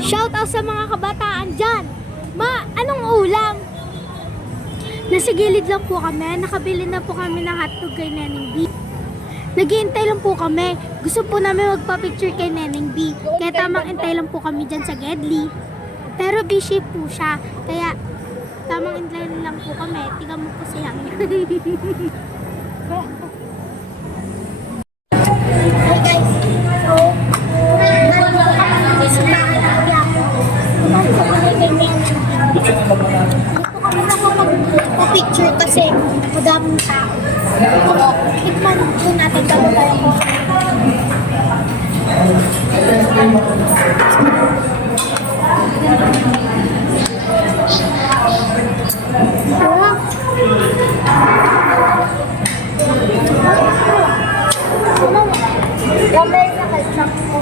Shout out sa mga kabataan dyan. Anong ulam? Nasa gilid lang po kami. Nakabili na po kami ng hotdog kay Neneng B. Naghihintay lang po kami. Gusto po namin magpa-picture kay Neneng B. Kaya tamang intay lang po kami dyan sa Gedli. Pero busy po siya. Kaya tamang intay lang po kami. Tingnan mo po siya. Hi guys. So, dito kami nakapag-picture kasi madaming tao. Tikman po natin kami po. Gamay na ketchup po.